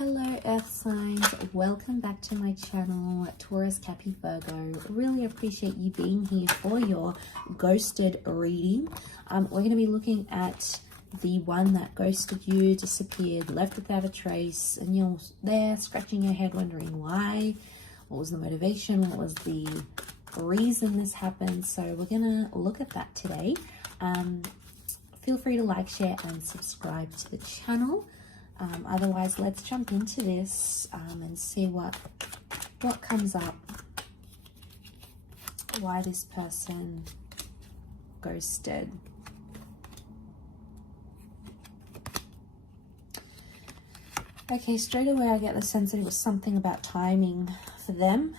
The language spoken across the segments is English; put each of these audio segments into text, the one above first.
Hello Earth signs, welcome back to my channel, Taurus, Cappy, Virgo. Really appreciate you being here for your ghosted reading. We're going to be looking at the one that ghosted you, disappeared, left without a trace, and you're there scratching your head wondering why, what was the motivation, what was the reason this happened. So we're going to look at that today. Feel free to like, share, and subscribe to the channel. Otherwise, let's jump into this and see what comes up, why this person ghosted. Okay, straight away I get the sense that it was something about timing for them.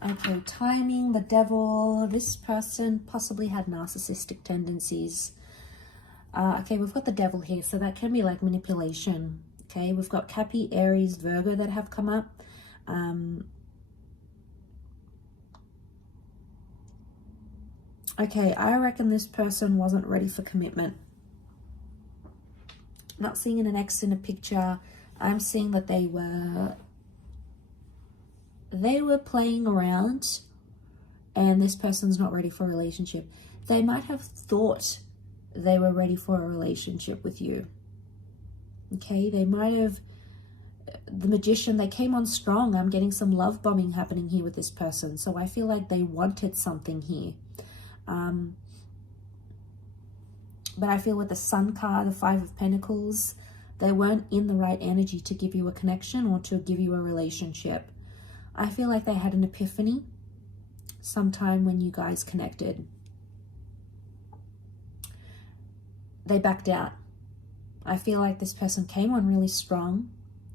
Okay, timing, the devil. This person possibly had narcissistic tendencies. Okay, we've got the devil here, so that can be like manipulation. Okay, we've got Cappy, Aries, Virgo that have come up. Okay, I reckon this person wasn't ready for commitment. Not seeing an ex in a picture. I'm seeing that they were playing around and this person's not ready for a relationship. They might have thought they were ready for a relationship with you. Okay, they might have, the Magician, they came on strong. I'm getting some love bombing happening here with this person. So I feel like they wanted something here. But I feel with the Sun card, the Five of Pentacles, they weren't in the right energy to give you a connection or to give you a relationship. I feel like they had an epiphany sometime when you guys connected. They backed out. I feel like this person came on really strong.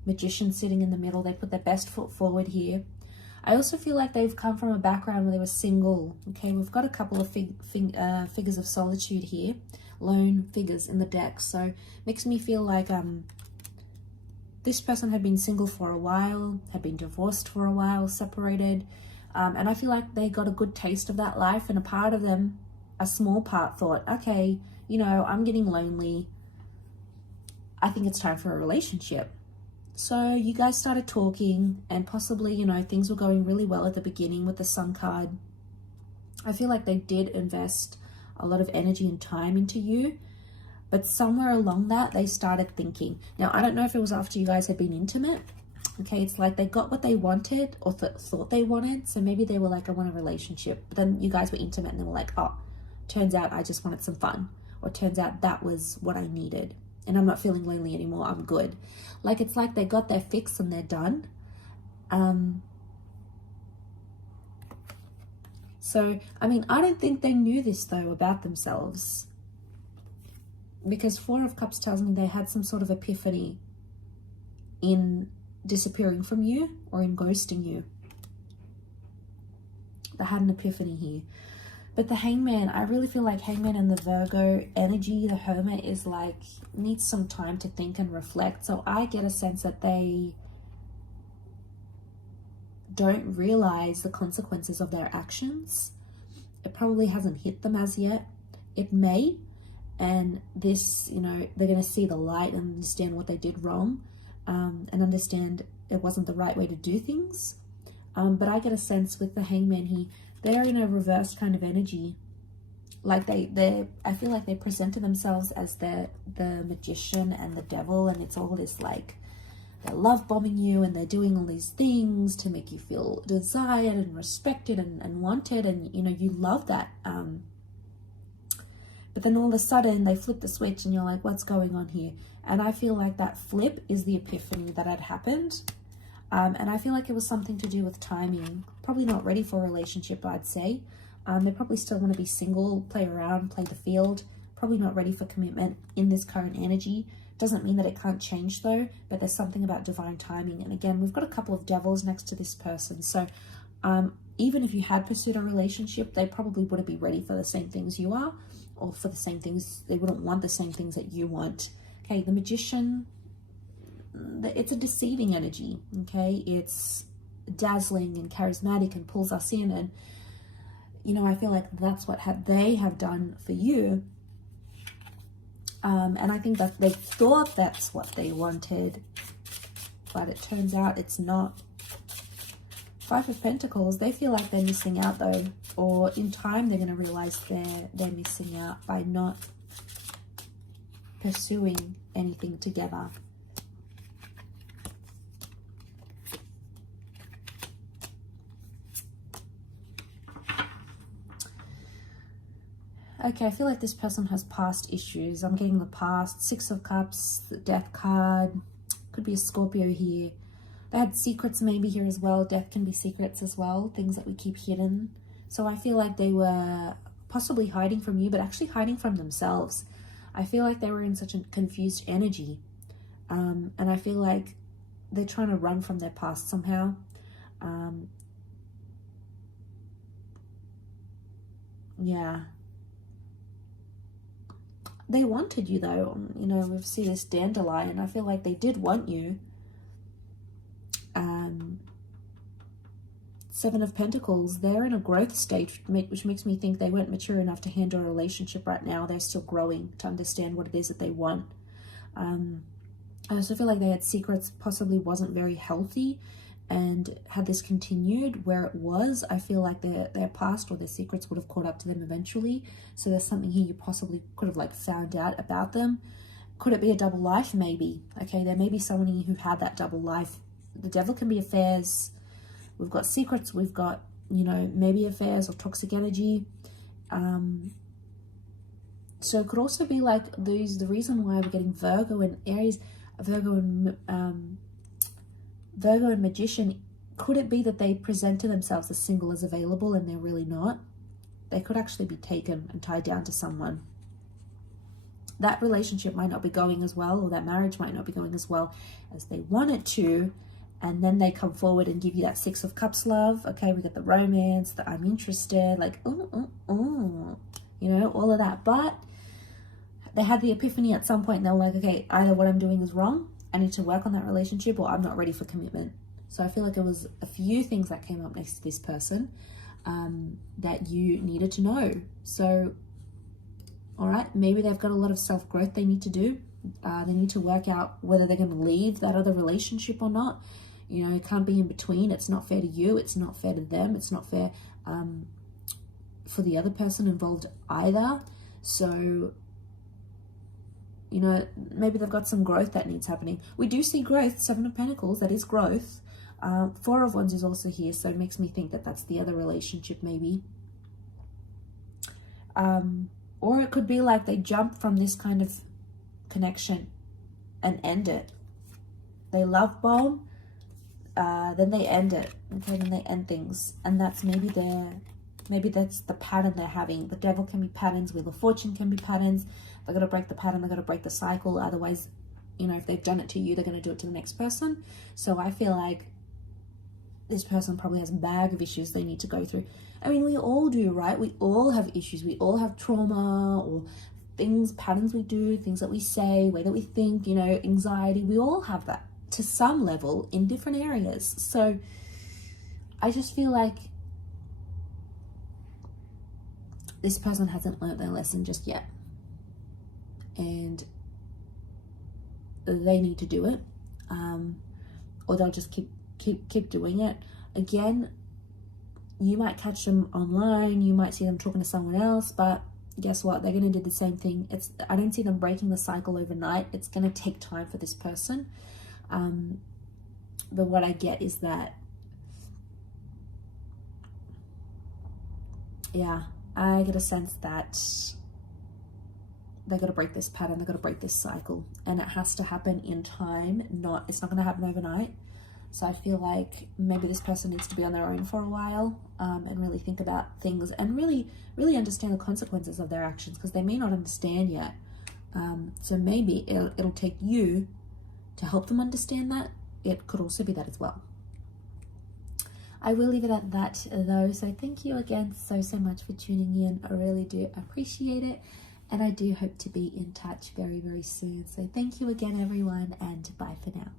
Magician sitting in the middle. They put their best foot forward here. I also feel like they've come from a background where they were single. Okay, we've got a couple of figures of solitude here. Lone figures in the deck. So makes me feel like this person had been single for a while, had been divorced for a while, separated. And I feel like they got a good taste of that life, and a part of them, a small part, thought, okay, you know, I'm getting lonely. I think it's time for a relationship. So you guys started talking, and possibly, you know, things were going really well at the beginning with the Sun card. I feel like they did invest a lot of energy and time into you. But somewhere along that, they started thinking. Now, I don't know if it was after you guys had been intimate. Okay, it's like they got what they wanted or thought they wanted. So maybe they were like, I want a relationship. But then you guys were intimate and they were like, oh, turns out I just wanted some fun. Or turns out that was what I needed. And I'm not feeling lonely anymore. I'm good. Like, it's like they got their fix and they're done. So, I mean, I don't think they knew this, though, about themselves. Because Four of Cups tells me they had some sort of epiphany in disappearing from you or in ghosting you. They had an epiphany here. But the Hangman, I really feel like Hangman and the Virgo energy, the Hermit, is like, needs some time to think and reflect. So I get a sense that they don't realize the consequences of their actions. It probably hasn't hit them as yet. It may. And this, you know, they're going to see the light and understand what they did wrong, and understand it wasn't the right way to do things. But I get a sense with the Hangman here, they're in a reverse kind of energy. Like I feel like they presented themselves as the Magician and the Devil, and it's all this like, they're love bombing you and they're doing all these things to make you feel desired and respected and wanted, and, you know, you love that. But then all of a sudden they flip the switch and you're like, what's going on here? And I feel like that flip is the epiphany that had happened. And I feel like it was something to do with timing. Probably not ready for a relationship, I'd say. They probably still want to be single, play around, play the field. Probably not ready for commitment in this current energy. Doesn't mean that it can't change though, but there's something about divine timing. And again, we've got a couple of devils next to this person. So even if you had pursued a relationship, they probably wouldn't be ready for the same things you are, or for the same things, they wouldn't want the same things that you want. Okay, the Magician, it's a deceiving energy, okay? It's dazzling and charismatic and pulls us in, and you know, I feel like that's what they have done for you. And I think that they thought that's what they wanted, but it turns out it's not. Five of Pentacles, they feel like they're missing out though, or in time they're going to realize they're missing out by not pursuing anything together. Okay, I feel like this person has past issues. I'm getting the past. Six of Cups, the Death card. Could be a Scorpio here. They had secrets maybe here as well. Death can be secrets as well. Things that we keep hidden. So I feel like they were possibly hiding from you, but actually hiding from themselves. I feel like they were in such a confused energy. And I feel like they're trying to run from their past somehow. Yeah. They wanted you though. You know, we see this dandelion. I feel like they did want you. Seven of Pentacles, they're in a growth stage, which makes me think they weren't mature enough to handle a relationship right now. They're still growing to understand what it is that they want. I also feel like they had secrets, possibly wasn't very healthy, and had this continued where it was, I feel like their past or their secrets would have caught up to them eventually. So there's something here you possibly could have like found out about them. Could it be a double life? Maybe. Okay, there may be someone here who had that double life. The Devil can be affairs. We've got secrets. We've got, you know, maybe affairs or toxic energy. So it could also be like the reason why we're getting Virgo and Aries, Virgo and Magician. Could it be that they present to themselves as single as available and they're really not? They could actually be taken and tied down to someone. That relationship might not be going as well, or that marriage might not be going as well as they want it to. And then they come forward and give you that Six of Cups love. Okay, we got the romance, the I'm interested, like, you know, all of that. But they had the epiphany at some point and they were like, okay, either what I'm doing is wrong, I need to work on that relationship, or I'm not ready for commitment. So I feel like it was a few things that came up next to this person that you needed to know. So, all right, maybe they've got a lot of self-growth they need to do. They need to work out whether they're going to leave that other relationship or not. You know, it can't be in between. It's not fair to you. It's not fair to them. It's not fair for the other person involved either. So, you know, maybe they've got some growth that needs happening. We do see growth. Seven of Pentacles, that is growth. Four of Wands is also here, so it makes me think that that's the other relationship maybe. Or it could be like they jump from this kind of connection and end it. They love bomb, then they end it. Okay, then they end things, and that's maybe that's the pattern they're having. The Devil can be patterns. Wheel of Fortune can be patterns. They've got to break the pattern. They've got to break the cycle. Otherwise, you know, if they've done it to you, they're going to do it to the next person. So I feel like this person probably has a bag of issues they need to go through. I mean, we all do, right? We all have issues. We all have trauma or things, patterns we do, things that we say, way that we think, you know, anxiety. We all have that to some level in different areas. So I just feel like this person hasn't learned their lesson just yet. And they need to do it. Or they'll just keep doing it. Again, you might catch them online, you might see them talking to someone else, but guess what? They're going to do the same thing. I don't see them breaking the cycle overnight. It's going to take time for this person. But what I get is that, yeah, I get a sense that they're going to break this pattern. They're going to break this cycle, and it has to happen in time. It's not going to happen overnight. So I feel like maybe this person needs to be on their own for a while and really think about things and really, really understand the consequences of their actions, because they may not understand yet. So maybe it'll take you to help them understand that. It could also be that as well. I will leave it at that though. So thank you again so much for tuning in. I really do appreciate it. And I do hope to be in touch very, very soon. So thank you again, everyone, and bye for now.